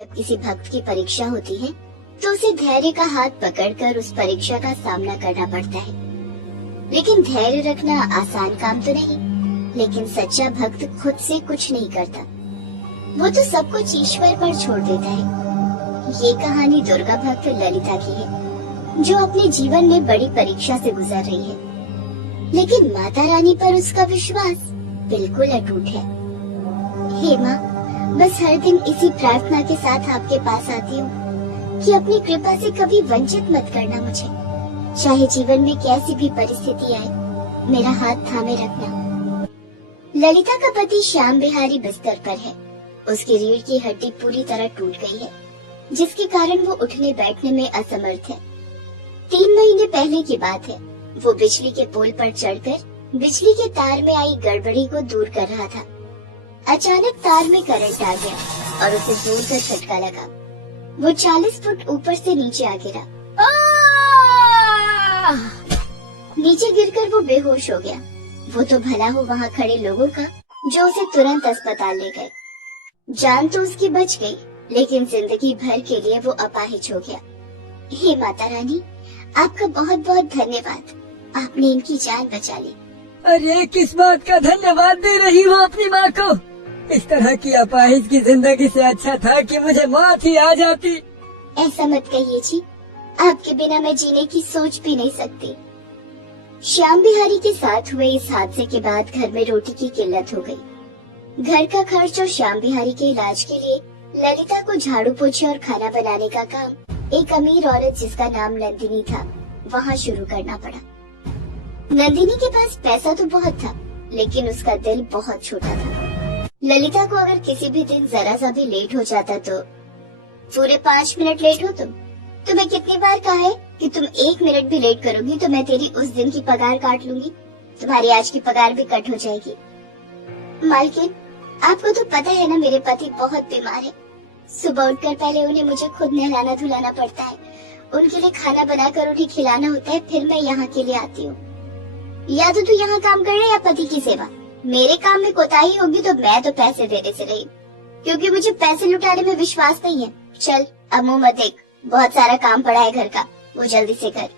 जब किसी भक्त की परीक्षा होती है तो उसे धैर्य का हाथ पकड़कर उस परीक्षा का सामना करना पड़ता है। लेकिन धैर्य रखना आसान काम तो नहीं, लेकिन सच्चा भक्त खुद से कुछ नहीं करता, वो तो सब कुछ ईश्वर पर छोड़ देता है। ये कहानी दुर्गा भक्त ललिता की है, जो अपने जीवन में बड़ी परीक्षा से गुजर रही है, लेकिन माता रानी पर उसका विश्वास बिल्कुल अटूट है। हे माँ, बस हर दिन इसी प्रार्थना के साथ आपके पास आती हूँ कि अपनी कृपा से कभी वंचित मत करना मुझे। चाहे जीवन में कैसी भी परिस्थिति आए, मेरा हाथ थामे रखना। ललिता का पति श्याम बिहारी बिस्तर पर है। उसकी रीढ़ की हड्डी पूरी तरह टूट गई है, जिसके कारण वो उठने बैठने में असमर्थ है। 3 महीने पहले की बात है। वो बिजली के पोल पर चढ़कर बिजली के तार में आई गड़बड़ी को दूर कर रहा था। अचानक तार में करंट आ गया और उसे जोर का झटका लगा। वो 40 फुट ऊपर से नीचे आ गिरा। नीचे गिरकर वो बेहोश हो गया। वो तो भला हो वहाँ खड़े लोगों का, जो उसे तुरंत अस्पताल ले गए। जान तो उसकी बच गई, लेकिन जिंदगी भर के लिए वो अपाहिज हो गया। हे माता रानी, आपका बहुत बहुत धन्यवाद, आपने इनकी जान बचा ली। अरे किस बात का धन्यवाद दे रही हो अपनी माँ को? इस तरह की अपाहिज की जिंदगी से अच्छा था कि मुझे मौत ही आ जाती। ऐसा मत कहिए जी, आपके बिना मैं जीने की सोच भी नहीं सकती। श्याम बिहारी के साथ हुए इस हादसे के बाद घर में रोटी की किल्लत हो गई। घर का खर्च और श्याम बिहारी के इलाज के लिए ललिता को झाड़ू पोछे और खाना बनाने का काम एक अमीर औरत जिसका नाम नंदिनी था, वहाँ शुरू करना पड़ा। नंदिनी के पास पैसा तो बहुत था, लेकिन उसका दिल बहुत छोटा था। ललिता को अगर किसी भी दिन जरा सा भी लेट हो जाता तो, पूरे 5 मिनट लेट हो तुम्हें कितनी बार कहा है कि तुम 1 मिनट भी लेट करोगी तो मैं तेरी उस दिन की पगार काट लूंगी, तुम्हारी आज की पगार भी कट हो जाएगी। मालकिन, आपको तो पता है ना, मेरे पति बहुत बीमार है। सुबह उठकर पहले उन्हें मुझे खुद नहलाना धुलाना पड़ता है, उनके लिए खाना बनाकर उन्हें खिलाना होता है, फिर मैं यहाँ के लिए आती हूँ। या तो तू यहाँ काम कर रहे या पति की सेवा। मेरे काम में कोताही होगी तो मैं तो पैसे देने से रही, क्योंकि मुझे पैसे लुटाने में विश्वास नहीं है। चल अब मुँह मत देख, बहुत सारा काम पड़ा है घर का, वो जल्दी से कर।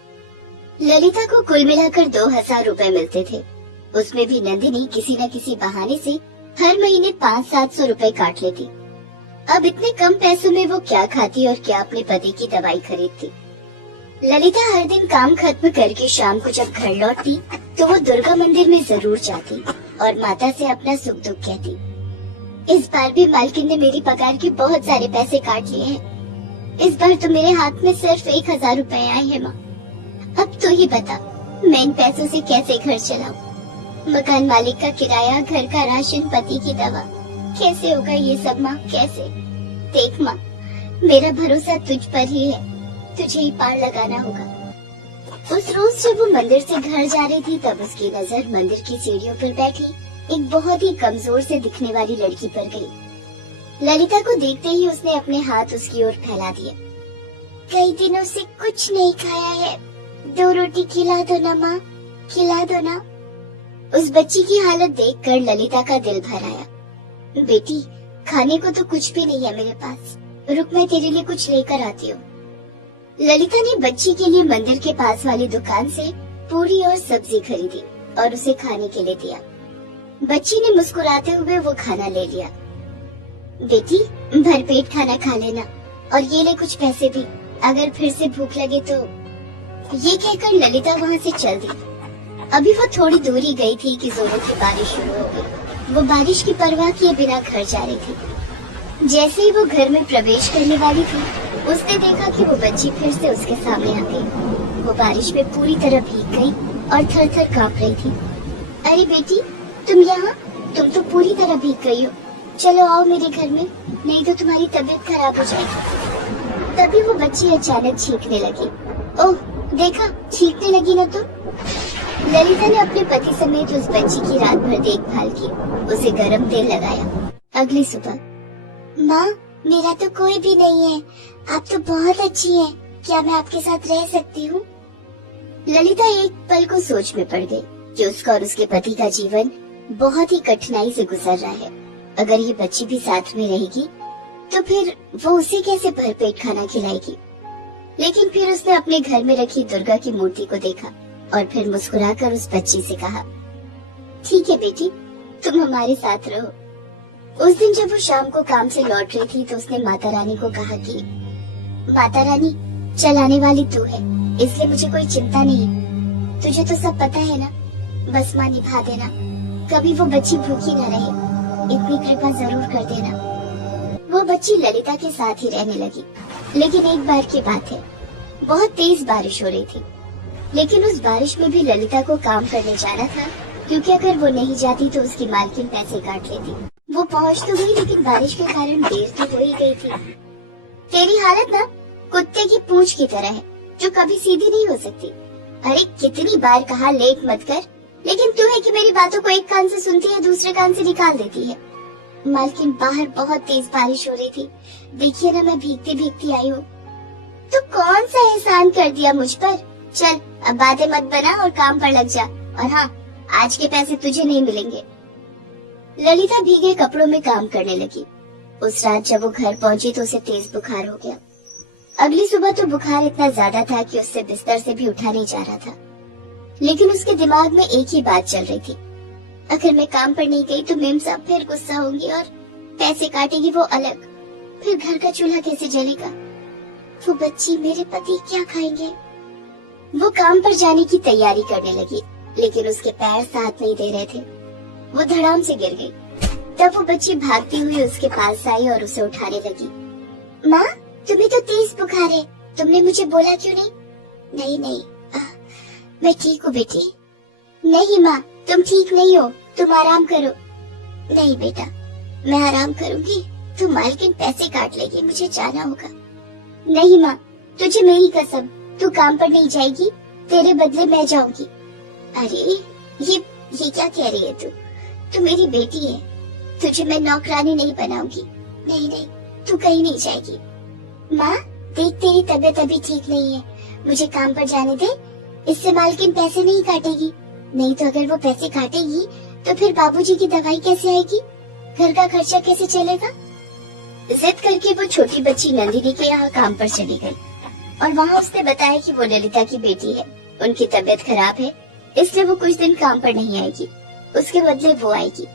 ललिता को कुल मिलाकर 2000 रुपए मिलते थे। उसमें भी नंदिनी किसी न किसी बहाने से हर महीने 500-700 रुपए काट लेती। अब इतने कम पैसों में वो क्या खाती और क्या अपने पति की दवाई खरीदती। ललिता हर दिन काम खत्म करके शाम को जब घर लौटती तो वो दुर्गा मंदिर में जरूर जाती और माता से अपना सुख दुख कहती। इस बार भी मालकिन ने मेरी पगार के बहुत सारे पैसे काट लिए हैं। इस बार तो मेरे हाथ में सिर्फ 1000 रुपए आए हैं माँ। अब तो ही बता, मैं इन पैसों से कैसे घर चलाऊं? मकान मालिक का किराया, घर का राशन, पति की दवा, कैसे होगा ये सब माँ, कैसे? देख माँ, मेरा भरोसा तुझ पर ही है, तुझे ही पार लगाना होगा। उस रोज जब वो मंदिर से घर जा रही थी तब उसकी नजर मंदिर की सीढ़ियों पर बैठी एक बहुत ही कमजोर से दिखने वाली लड़की पर गई। ललिता को देखते ही उसने अपने हाथ उसकी ओर फैला दिए। कई दिनों से कुछ नहीं खाया है, 2 रोटी खिला दो ना माँ, खिला दो ना। उस बच्ची की हालत देखकर ललिता का दिल भर आया। बेटी, खाने को तो कुछ भी नहीं है मेरे पास, रुक मैं तेरे लिए कुछ लेकर आती हूँ। ललिता ने बच्ची के लिए मंदिर के पास वाली दुकान से पूरी और सब्जी खरीदी और उसे खाने के लिए दिया। बच्ची ने मुस्कुराते हुए वो खाना ले लिया। बेटी, भरपेट खाना खा लेना और ये ले कुछ पैसे भी, अगर फिर से भूख लगे तो। ये कहकर ललिता वहाँ से चल दी। अभी वो थोड़ी दूरी गई थी कि जोरों की बारिश शुरू हो गई। वो बारिश की परवाह किए बिना घर जा रही थी। जैसे ही वो घर में प्रवेश करने वाली थी, उसने देखा कि वो बच्ची फिर से उसके सामने आ गई। वो बारिश में पूरी तरह भीग गई और थर-थर कांप रही थी। अरे बेटी, तुम यहाँ? तुम तो पूरी तरह भीग गई हो। चलो आओ मेरे घर में, नहीं तो तुम्हारी तबीयत खराब हो जाएगी। तभी वो बच्ची अचानक छींकने लगी। ओह देखा, छींकने लगी ना तुम। ललिता ने अपने पति समेत उस बच्ची की रात भर देखभाल की, उसे गर्म तेल लगाया। अगली सुबह, माँ मेरा तो कोई भी नहीं है, आप तो बहुत अच्छी हैं, क्या मैं आपके साथ रह सकती हूँ? ललिता एक पल को सोच में पड़ गई कि उसका और उसके पति का जीवन बहुत ही कठिनाई से गुजर रहा है। अगर ये बच्ची भी साथ में रहेगी तो फिर वो उसे कैसे भरपेट खाना खिलाएगी। लेकिन फिर उसने अपने घर में रखी दुर्गा की मूर्ति को देखा और फिर मुस्कुराकर उस बच्ची से कहा, ठीक है बेटी, तुम हमारे साथ रहो। उस दिन जब वो शाम को काम से लौट रही थी तो उसने माता रानी को कहा कि माता रानी, चलाने वाली तू है, इसलिए मुझे कोई चिंता नहीं। तुझे तो सब पता है ना, बस माँ निभा देना, कभी वो बच्ची भूखी न रहे, इतनी कृपा जरूर कर देना। वो बच्ची ललिता के साथ ही रहने लगी। लेकिन एक बार की बात है, बहुत तेज बारिश हो रही थी, लेकिन उस बारिश में भी ललिता को काम करने जाना था, क्योंकि अगर वो नहीं जाती तो उसकी मालकिन पैसे काट लेती। वो पहुंच तो गई, लेकिन बारिश के कारण देर तो हो ही गई थी। तेरी हालत ना कुत्ते की पूंछ की तरह है, जो कभी सीधी नहीं हो सकती। अरे कितनी बार कहा लेट मत कर, लेकिन तू है कि मेरी बातों को एक कान से सुनती है, दूसरे कान से निकाल देती है। मालकिन, बाहर बहुत तेज बारिश हो रही थी, देखिए ना मैं भीगती भीगती आई हूँ। तो कौन सा एहसान कर दिया मुझ पर। चल अब बातें मत बना और काम पर लग जा, और हाँ, आज के पैसे तुझे नहीं मिलेंगे। ललिता भीगे कपड़ों में काम करने लगी। उस रात जब वो घर पहुंची तो उसे तेज बुखार हो गया। अगली सुबह तो बुखार इतना ज्यादा था कि उससे बिस्तर से भी उठा नहीं जा रहा था। लेकिन उसके दिमाग में एक ही बात चल रही थी, अगर मैं काम पर नहीं गई तो मेम साहब फिर गुस्सा होंगी और पैसे काटेगी वो अलग, फिर घर का चूल्हा कैसे जलेगा, वो बच्ची, मेरे पति क्या खाएंगे। वो काम पर जाने की तैयारी करने लगी, लेकिन उसके पैर साथ नहीं दे रहे थे। वो धड़ाम से गिर गई। तब वो बच्ची भागती हुई उसके पास आई और उसे उठाने लगी। माँ, तुम्हें तो तेज बुखार है, तुमने मुझे बोला क्यों नहीं? नहीं नहीं, मैं ठीक हूँ बेटी। नहीं माँ, तुम ठीक नहीं हो, तुम आराम करो। नहीं बेटा, मैं आराम करूंगी तो मालकिन पैसे काट लेगी, मुझे जाना होगा। नहीं माँ, तुझे मेरी कसम, तू काम पर नहीं जाएगी, तेरे बदले मैं जाऊंगी। अरे ये क्या कह रही है तू मेरी बेटी है, तुझे मैं नौकरानी नहीं बनाऊंगी। नहीं नहीं, तू कहीं नहीं जाएगी। माँ देख, तेरी तबीयत अभी ठीक नहीं है, मुझे काम पर जाने दे, इससे मालकिन पैसे नहीं काटेगी। नहीं तो अगर वो पैसे काटेगी तो फिर बाबूजी की दवाई कैसे आएगी, घर का खर्चा कैसे चलेगा। जिद करके वो छोटी बच्ची नंदिनी के यहाँ काम पर चली गई और वहाँ उसने बताया कि वो ललिता की बेटी है, उनकी तबीयत खराब है, इसलिए वो कुछ दिन काम पर नहीं आएगी, उसके बदले वो आएगी।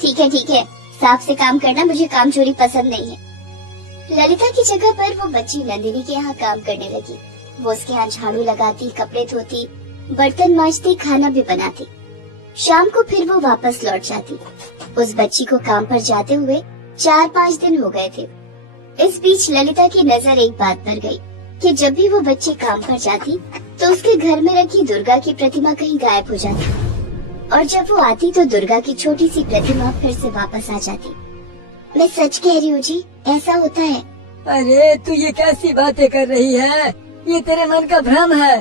ठीक है, साफ से काम करना, मुझे काम चोरी पसंद नहीं है। ललिता की जगह पर वो बच्ची नंदिनी के यहाँ काम करने लगी। वो उसके यहाँ झाड़ू लगाती, कपड़े धोती, बर्तन मांजती, खाना भी बनाती। शाम को फिर वो वापस लौट जाती। उस बच्ची को काम पर जाते हुए 4-5 दिन हो गए थे। इस बीच ललिता की नजर एक बात पर गई कि जब भी वो बच्ची काम पर जाती तो उसके घर में रखी दुर्गा की प्रतिमा कहीं गायब हो जाती, और जब वो आती तो दुर्गा की छोटी सी प्रतिमा फिर से वापस आ जाती। मैं सच कह रही हूँ जी, ऐसा होता है। अरे तू ये कैसी बातें कर रही है, ये तेरे मन का भ्रम है।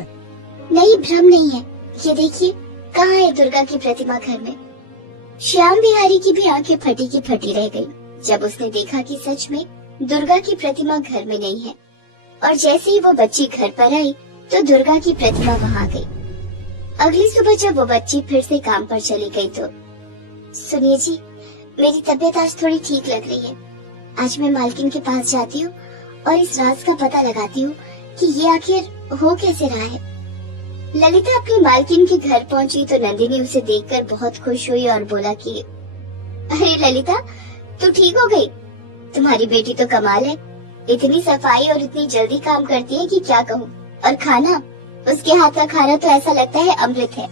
नहीं, भ्रम नहीं है, ये देखिए कहाँ है दुर्गा की प्रतिमा घर में। श्याम बिहारी की भी आंखें फटी की फटी रह गई जब उसने देखा कि सच में दुर्गा की प्रतिमा घर में नहीं है, और जैसे ही वो बच्ची घर पर आई तो दुर्गा की प्रतिमा वहाँ गई। अगली सुबह जब वो बच्ची फिर से काम पर चली गई तो, सुनिए जी, मेरी तबीयत आज थोड़ी ठीक लग रही है, आज मैं मालकिन के पास जाती हूँ और इस राज का पता लगाती हूँ कि ये आखिर हो कैसे रहा है। ललिता अपनी मालकिन के घर पहुंची तो नंदिनी उसे देखकर बहुत खुश हुई और बोला कि अरे ललिता, तू ठीक हो गई, तुम्हारी बेटी तो कमाल है, इतनी सफाई और इतनी जल्दी काम करती है कि क्या कहूँ। और खाना, उसके हाथ का खाना तो ऐसा लगता है अमृत है।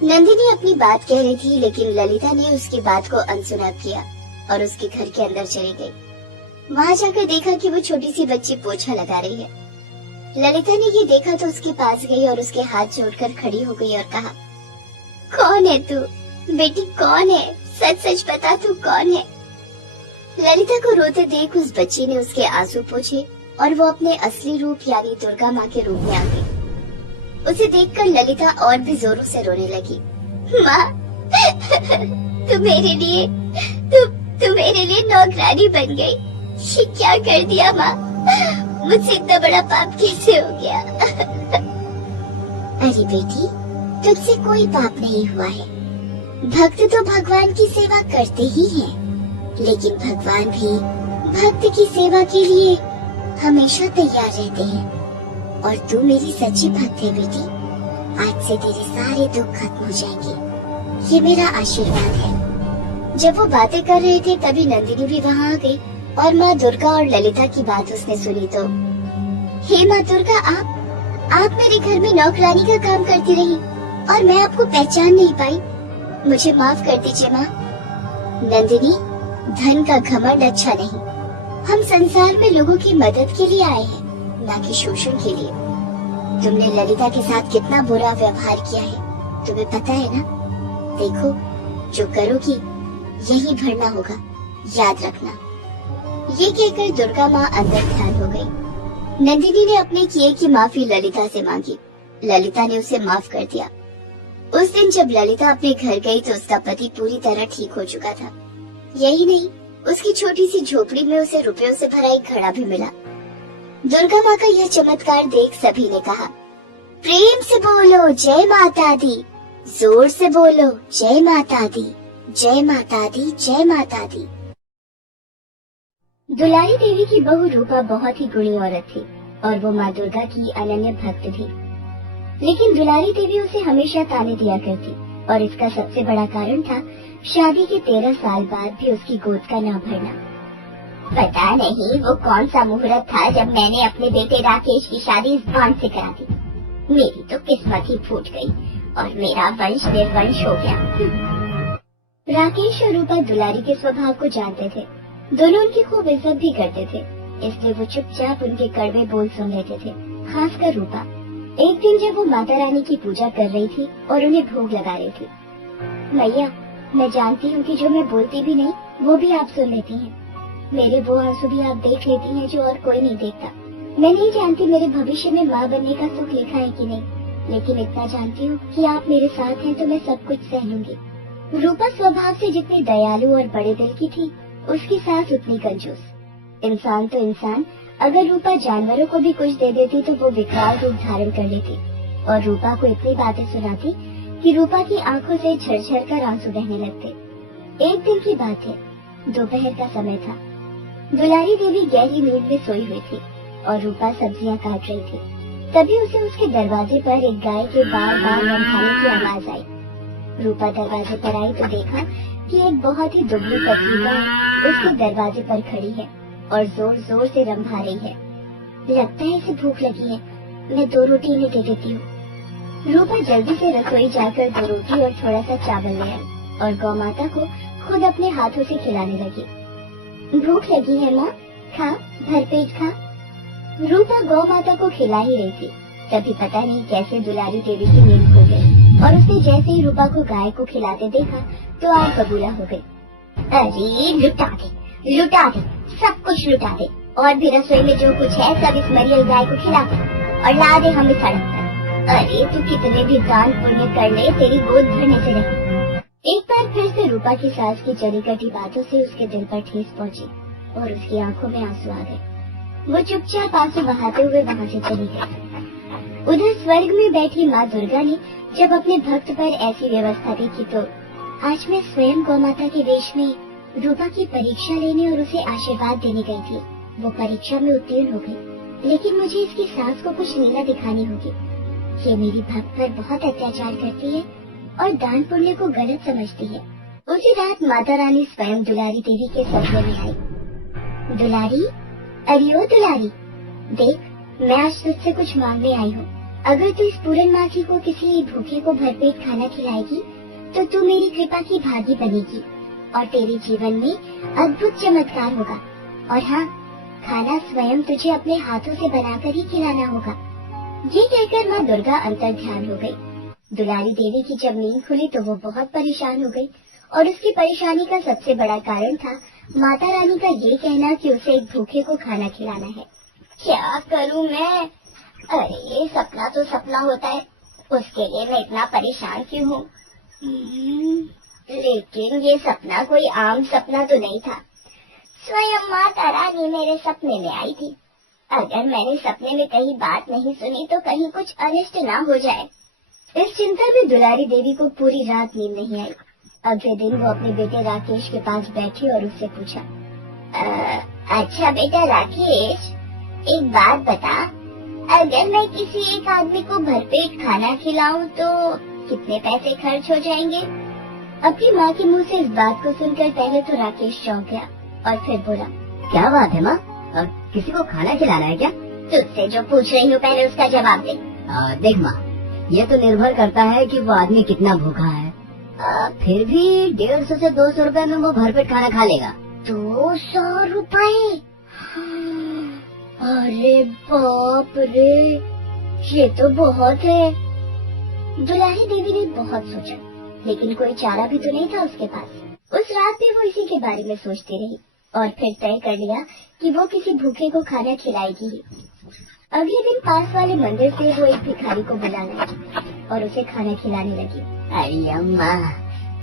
नंदिनी अपनी बात कह रही थी, लेकिन ललिता ने उसकी बात को अनसुना किया और उसके घर के अंदर चली गई। वहाँ जाकर देखा कि वो छोटी सी बच्ची पोछा लगा रही है। ललिता ने ये देखा तो उसके पास गई और उसके हाथ जोड़कर खड़ी हो गई और कहा, कौन है तू बेटी, कौन है, सच सच बता तू कौन है। ललिता को रोते देख उस बच्ची ने उसके आंसू पोंछे और वो अपने असली रूप यानी दुर्गा माँ के रूप में आ गई। उसे देखकर ललिता और भी जोरों से रोने लगी। माँ, तू मेरे लिए नौकरानी बन गई, ये क्या कर दिया माँ, मुझसे इतना बड़ा पाप कैसे हो गया। अरे बेटी, तुझसे कोई पाप नहीं हुआ है, भक्त तो भगवान की सेवा करते ही हैं, लेकिन भगवान भी भक्त की सेवा के लिए हमेशा तैयार रहते हैं और तू मेरी सच्ची भक्त है बेटी। आज से तेरे सारे दुख खत्म हो जाएंगे, ये मेरा आशीर्वाद है। जब वो बातें कर रहे थे तभी नंदिनी भी वहाँ आ गई और माँ दुर्गा और ललिता की बात उसने सुनी तो, हे माँ दुर्गा, आप मेरे घर में नौकरानी का काम करती रही और मैं आपको पहचान नहीं पाई, मुझे माफ कर दीजिए माँ। नंदिनी, धन का घमंड अच्छा नहीं। हम संसार में लोगों की मदद के लिए आए हैं, न कि शोषण के लिए। तुमने ललिता के साथ कितना बुरा व्यवहार किया है, तुम्हें पता है ना? देखो, जो करोगी यही भरना होगा, याद रखना। ये कहकर दुर्गा माँ अंदर ध्यान हो गई। नंदिनी ने अपने किए की माफी ललिता से मांगी। ललिता ने उसे माफ कर दिया। उस दिन जब ललिता अपने घर गई तो उसका पति पूरी तरह ठीक हो चुका था। यही नहीं, उसकी छोटी सी झोपड़ी में उसे रुपयों से भरा एक घड़ा भी मिला। दुर्गा माँ का यह चमत्कार देख सभी ने कहा, प्रेम से बोलो जय माता दी, जोर से बोलो जय माता दी, जय माता दी, जय माता दी। दुलारी देवी की बहू रूपा बहुत ही गुणी औरत थी और वो माँ दुर्गा की अनन्य भक्त थी। लेकिन दुलारी देवी उसे हमेशा ताने दिया करती और इसका सबसे बड़ा कारण था शादी के 13 साल बाद भी उसकी गोद का न भरना। पता नहीं वो कौन सा मुहूर्त था जब मैंने अपने बेटे राकेश की शादी इस बांध से करा दी। मेरी तो किस्मत ही फूट गई और मेरा वंश निर्वंश हो गया। राकेश और रूपा दुलारी के स्वभाव को जानते थे। दोनों उनकी खूब इज्जत भी करते थे, इसलिए वो चुपचाप उनके कड़वे बोल सुन लेते थे, खासकर रूपा। एक दिन जब वो माता रानी की पूजा कर रही थी और उन्हें भोग लगा रही थी, मैया, मैं जानती हूँ कि जो मैं बोलती भी नहीं वो भी आप सुन लेती हैं। मेरे वो आंसू भी आप देख लेती हैं जो और कोई नहीं देखता। मैं नहीं जानती मेरे भविष्य में माँ बनने का सुख लिखा है कि नहीं, लेकिन इतना जानती हूँ कि आप मेरे साथ हैं तो मैं सब कुछ सह लूंगी। रूपा स्वभाव से जितनी दयालु और बड़े दिल की थी, उसकी सास उतनी कंजूस। इंसान तो इंसान, अगर रूपा जानवरों को भी कुछ दे देती तो वो विकराल रूप धारण कर लेती और रूपा को इतनी बातें सुनाती कि रूपा की आंखों से झरझर कर आंसू बहने लगते। एक दिन की बात है, दोपहर का समय था। दुलारी देवी गहरी नींद में सोई हुई थी और रूपा सब्जियां काट रही थी। तभी उसे उसके दरवाजे पर एक गाय के बार बार रंभाने की आवाज आई। रूपा दरवाजे पर आई तो देखा कि एक बहुत ही दुबली पतली गाय उसके दरवाजे पर खड़ी है और जोर जोर से रंभा रही है। लगता है इसे भूख लगी है, मैं 2 रोटी इन्हें दे देती हूँ। रूपा जल्दी से रसोई जाकर 2 रोटी और थोड़ा सा चावल ले आई और गौ माता को खुद अपने हाथों से खिलाने लगी। भूख लगी है माँ, खा, भरपेट खा। रूपा गौ माता को खिला ही रही थी, तभी पता नहीं कैसे दुलारी देवी की नींद खुल गई और उसने जैसे ही रूपा को गाय को खिलाते देखा तो आग बबूला हो गई। अरे लुटा दे, सब कुछ लुटा दे और भी रसोई में जो कुछ है सब इस मरियल गाय को खिला दे और ला दे हमें सड़क पर। अरे तू कितने भी दान पुण्य कर ले, तेरी गोद भरने से नहीं। एक बार फिर से रूपा की सास की चली कटी बातों से उसके दिल पर ठेस पहुंची और उसकी आंखों में आंसू आ गए। वो चुपचाप आंसू बहाते हुए वहाँ से चली गई। उधर स्वर्ग में बैठी माँ दुर्गा ने जब अपने भक्त पर ऐसी व्यवस्था देखी तो आज मैं स्वयं गौ माता के वेश में रूपा की परीक्षा लेने और उसे आशीर्वाद देने गई थी। वो परीक्षा में उत्तीर्ण हो गई, लेकिन मुझे इसकी सास को कुछ लीला दिखानी होगी। ये मेरी भक्त पर बहुत अत्याचार करती है और दान पुण्य को गलत समझती है। उसी रात माता रानी स्वयं दुलारी देवी के सपने में आई। दुलारी, अरे ओ दुलारी, देख, मैं आज तुझसे कुछ मांगने आई हूँ। अगर तू इस पूर्णमासी को किसी भूखे को भरपेट खाना खिलाएगी तो तू मेरी कृपा की भागी बनेगी और तेरे जीवन में अद्भुत चमत्कार होगा। और हाँ, खाना स्वयं तुझे अपने हाथों से बनाकर ही खिलाना होगा। ये कहकर माँ दुर्गा अंतर ध्यान हो गई। दुलारी देवी की जब नींद खुली तो वो बहुत परेशान हो गई और उसकी परेशानी का सबसे बड़ा कारण था माता रानी का ये कहना कि उसे एक भूखे को खाना खिलाना है। क्या करूं मैं? अरे सपना तो सपना होता है, उसके लिए मैं इतना परेशान क्यों हूँ? लेकिन ये सपना कोई आम सपना तो नहीं था। स्वयं माता रानी मेरे सपने में आई थी। अगर मैंने सपने में कहीं बात नहीं सुनी तो कहीं कुछ अनिष्ट ना हो जाए। इस चिंता में दुलारी देवी को पूरी रात नींद नहीं आई। अगले दिन वो अपने बेटे राकेश के पास बैठी और उससे पूछा, अच्छा बेटा राकेश, एक बात बता, अगर मैं किसी एक आदमी को भरपेट खाना खिलाऊं तो कितने पैसे खर्च हो जाएंगे? अपनी माँ के मुंह से इस बात को सुनकर पहले तो राकेश चौंक गया और फिर बोला, क्या बात है माँ, किसी को खाना खिलाना है क्या? तुझसे जो पूछ रही हूँ पहले उसका जवाब दे। देख माँ, ये तो निर्भर करता है कि वो आदमी कितना भूखा है। फिर भी 150 से 200 रुपए में वो भरपेट खाना खा लेगा। 200 रुपए? अरे बाप रे, ये तो बहुत है। दुलारी देवी ने बहुत सोचा, लेकिन कोई चारा भी तो नहीं था उसके पास। उस रात भी वो इसी के बारे में सोचती रही और फिर तय कर लिया कि वो किसी भूखे को खाना खिलाएगी ही। अगले दिन पास वाले मंदिर से वो एक भिखारी को बुला लाई और उसे खाना खिलाने लगी। अरे अम्मा,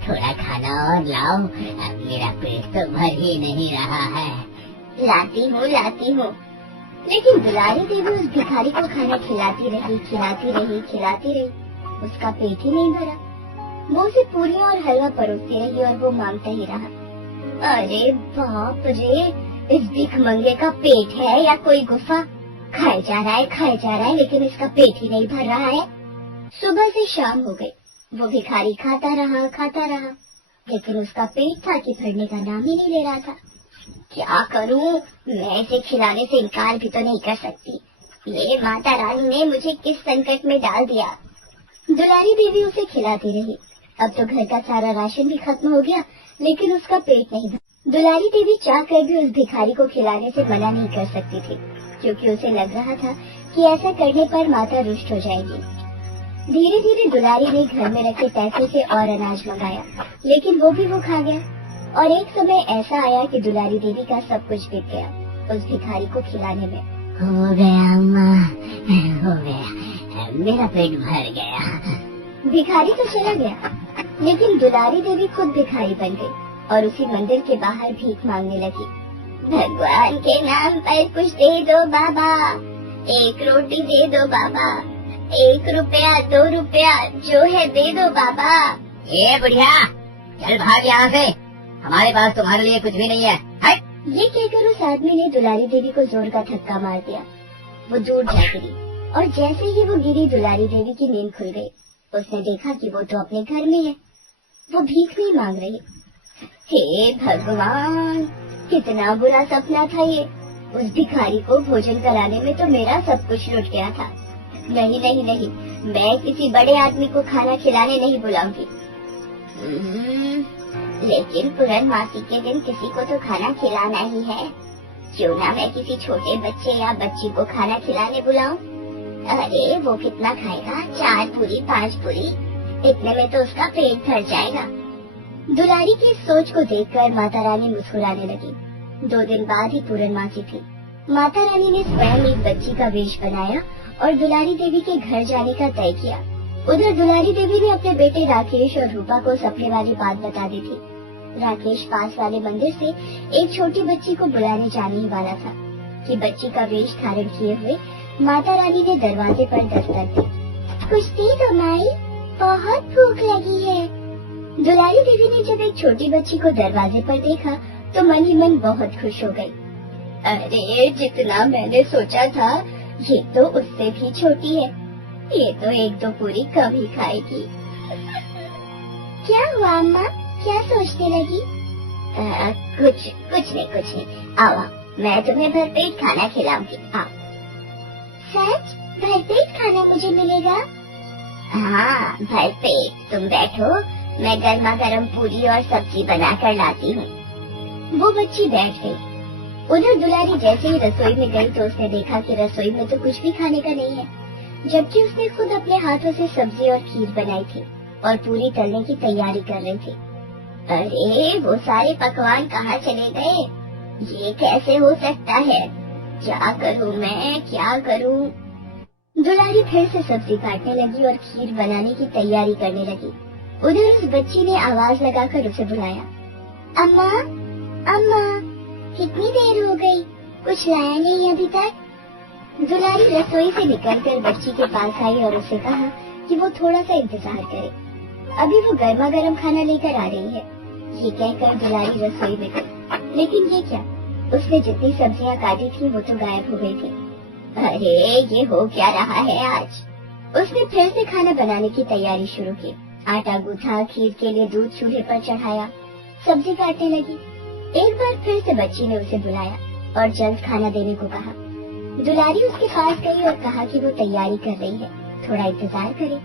थोड़ा खाना और लाओ, मेरा पेट तो भर ही नहीं रहा है। लाती हूँ। लेकिन दुलारी देवी उस भिखारी को खाना खिलाती रही। उसका पेट ही नहीं भरा। वो उसे पूरी और हलवा परोसती रही और वो मांगता ही रहा। अरे बाप रे, इस भिखमंगे का पेट है या कोई गुफा? खाए जा रहा है लेकिन इसका पेट ही नहीं भर रहा है। सुबह से शाम हो गई, वो भिखारी खाता रहा, लेकिन उसका पेट था कि भरने का नाम ही नहीं ले रहा था। क्या करूं? मैं इसे खिलाने से इनकार भी तो नहीं कर सकती। ये माता रानी ने मुझे किस संकट में डाल दिया। दुलारी देवी उसे खिलाती रही। अब तो घर का सारा राशन भी खत्म हो गया, लेकिन उसका पेट नहीं भरा। दुलारी देवी चाह कर भी उस भिखारी को खिलाने से मना नहीं कर सकती थी, क्योंकि उसे लग रहा था कि ऐसा करने पर माता रुष्ट हो जाएगी। धीरे धीरे दुलारी ने घर में रखे पैसे से और अनाज मंगाया, लेकिन वो भी वो खा गया। और एक समय ऐसा आया कि दुलारी देवी का सब कुछ बिक गया उस भिखारी को खिलाने में। हो गया अम्मा, हो गया, मेरा पेट भर गया। भिखारी तो चला गया, लेकिन दुलारी देवी खुद भिखारी बन गई और उसी मंदिर के बाहर भीख मांगने लगी। भगवान के नाम पर कुछ दे दो बाबा, 1 रोटी दे दो बाबा, 1 रुपया 2 रुपया जो है दे दो बाबा। ये बुढ़िया, चल भाग यहाँ से, हमारे पास तुम्हारे लिए कुछ भी नहीं है। हट! ये कहकर उस आदमी ने दुलारी देवी को जोर का धक्का मार दिया। वो दूर जा गिरी और जैसे ही वो गिरी दुलारी देवी की नींद खुल गई। उसने देखा कि वो तो अपने घर में है, वो भीख नहीं मांग रही। हे भगवान, कितना बुरा सपना था ये। उस भिखारी को भोजन कराने में तो मेरा सब कुछ लुट गया था। नहीं, मैं किसी बड़े आदमी को खाना खिलाने नहीं बुलाऊंगी। लेकिन पूर्णमासी के दिन किसी को तो खाना खिलाना ही है। क्यों ना मैं किसी छोटे बच्चे या बच्ची को खाना खिलाने बुलाऊं? अरे वो कितना खाएगा? 4 पूरी 5 पूरी, इतने में तो उसका पेट भर जाएगा। दुलारी की इस सोच को देखकर माता रानी मुस्कुराने लगी। 2 दिन बाद ही पूर्णमासी थी। माता रानी ने स्वयं एक बच्ची का वेश बनाया और दुलारी देवी के घर जाने का तय किया। उधर दुलारी देवी ने अपने बेटे राकेश और रूपा को सपने वाली बात बता दी थी। राकेश पास वाले मंदिर से एक छोटी बच्ची को बुलाने जाने ही वाला था कि बच्ची का वेश धारण किए हुए माता रानी ने दरवाजे पर दस्तक दी। कुछ दे दो माई, बहुत भूख लगी है। दुलारी देवी ने जब एक छोटी बच्ची को दरवाजे पर देखा तो मन ही मन बहुत खुश हो गई। अरे जितना मैंने सोचा था ये तो उससे भी छोटी है, ये तो 1-2 पूरी कम ही खाएगी। क्या हुआ अम्मा, क्या सोचने लगी? कुछ नहीं। आओ, मैं तुम्हें भरपेट खाना खिलाऊंगी। आओ। सच? भरपेट खाना मुझे मिलेगा? हाँ भरपेट। तुम बैठो, मैं गर्मा गर्म पूरी और सब्जी बनाकर लाती हूँ। वो बच्ची बैठ गई। उधर दुलारी जैसे ही रसोई में गई तो उसने देखा कि रसोई में तो कुछ भी खाने का नहीं है, जबकि उसने खुद अपने हाथों से सब्जी और खीर बनाई थी और पूरी तलने की तैयारी कर रही थी। अरे वो सारे पकवान कहाँ चले गए? ये कैसे हो सकता है? क्या करूँ मैं, क्या करूँ? दुलारी फिर से सब्जी काटने लगी और खीर बनाने की तैयारी करने लगी। उधर उस बच्ची ने आवाज लगाकर उसे बुलाया। अम्मा, अम्मा, कितनी देर हो गई, कुछ लाया नहीं अभी तक? दुलारी रसोई से निकलकर बच्ची के पास आई और उसे कहा कि वो थोड़ा सा इंतजार करे, अभी वो गर्मा गर्म खाना लेकर आ रही है। ये कहकर दुलारी रसोई में गई, लेकिन ये क्या, उसने जितनी सब्जियां काटी थी वो तो गायब हो गई थी। अरे ये हो क्या रहा है आज? उसने फिर से खाना बनाने की तैयारी शुरू की। आटा गूंथा, खीर के लिए दूध चूल्हे पर चढ़ाया, सब्जी काटने लगी। एक बार फिर से बच्ची ने उसे बुलाया और जल्द खाना देने को कहा। दुलारी उसके पास गई और कहा कि वो तैयारी कर रही है, थोड़ा इंतजार करे।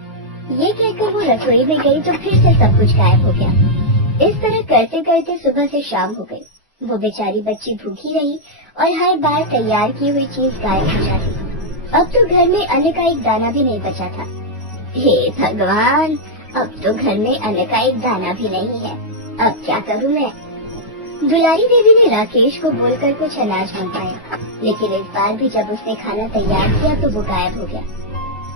ये कहकर वो रसोई में गई तो फिर से सब कुछ गायब हो गया। इस तरह करते करते सुबह से शाम हो गई। वो बेचारी बच्ची भूखी रही और हर बार तैयार की हुई चीज गायब हो जाती। अब तो घर में अन्न का एक दाना भी नहीं बचा था। हे भगवान, अब तो घर में अन्न का एक दाना भी नहीं है, अब क्या करूं मैं? दुलारी देवी ने राकेश को बोलकर कुछ अनाज मंगवाया, लेकिन इस बार भी जब उसने खाना तैयार किया तो वो गायब हो गया।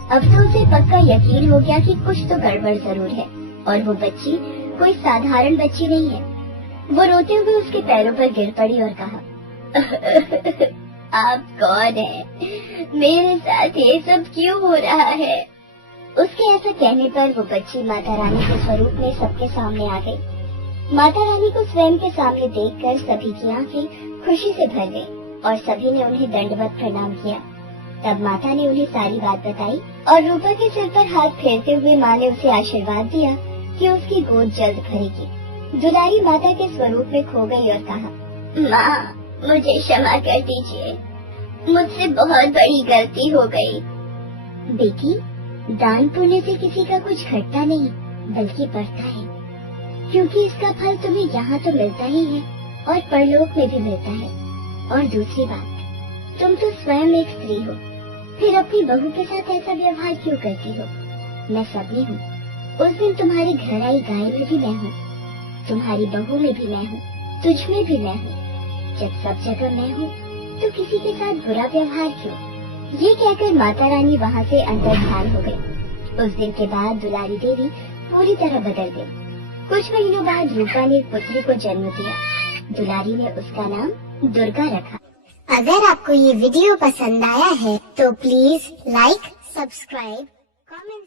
अब तो उसे पक्का यकीन हो गया कि कुछ तो गड़बड़ जरूर है और वो बच्ची कोई साधारण बच्ची नहीं है। वो रोते हुए उसके पैरों पर गिर पड़ी और कहा, आप कौन है? मेरे साथ ये सब क्यों हो रहा है? उसके ऐसा कहने पर वो बच्ची माता रानी के स्वरूप में सबके सामने आ गई। माता रानी को स्वयं के सामने देखकर सभी की आंखें खुशी से भर गई और सभी ने उन्हें दंडवत प्रणाम किया। तब माता ने उन्हें सारी बात बताई और रूपा के सिर पर हाथ फेरते हुए माँ ने उसे आशीर्वाद दिया कि उसकी गोद जल्द भरेगी। दुलारी माता के स्वरूप में खो गई और कहा, माँ, मुझे क्षमा कर दीजिए, मुझसे बहुत बड़ी गलती हो गई। बेटी, दान पुण्य से किसी का कुछ घटता नहीं बल्कि बढ़ता है, क्योंकि इसका फल तुम्हें यहाँ तो मिलता ही है और परलोक में भी मिलता है। और दूसरी बात, तुम तो स्वयं एक स्त्री हो, फिर अपनी बहू के साथ ऐसा व्यवहार क्यों करती हो? मैं सब में हूँ। उस दिन तुम्हारी घर आई गाय में भी मैं हूँ, तुम्हारी बहू में भी मैं हूँ, तुझ में भी मैं हूँ। जब सब जगह मैं हूँ तो किसी के साथ बुरा व्यवहार क्यों? ये कहकर माता रानी वहाँ से अंतर्धान हो गई। उस दिन के बाद दुलारी देवी पूरी तरह बदल गई। कुछ महीनों बाद रूपा ने एक पुत्री को जन्म दिया। दुलारी ने उसका नाम दुर्गा रखा। अगर आपको ये वीडियो पसंद आया है तो प्लीज लाइक, सब्सक्राइब, कमेंट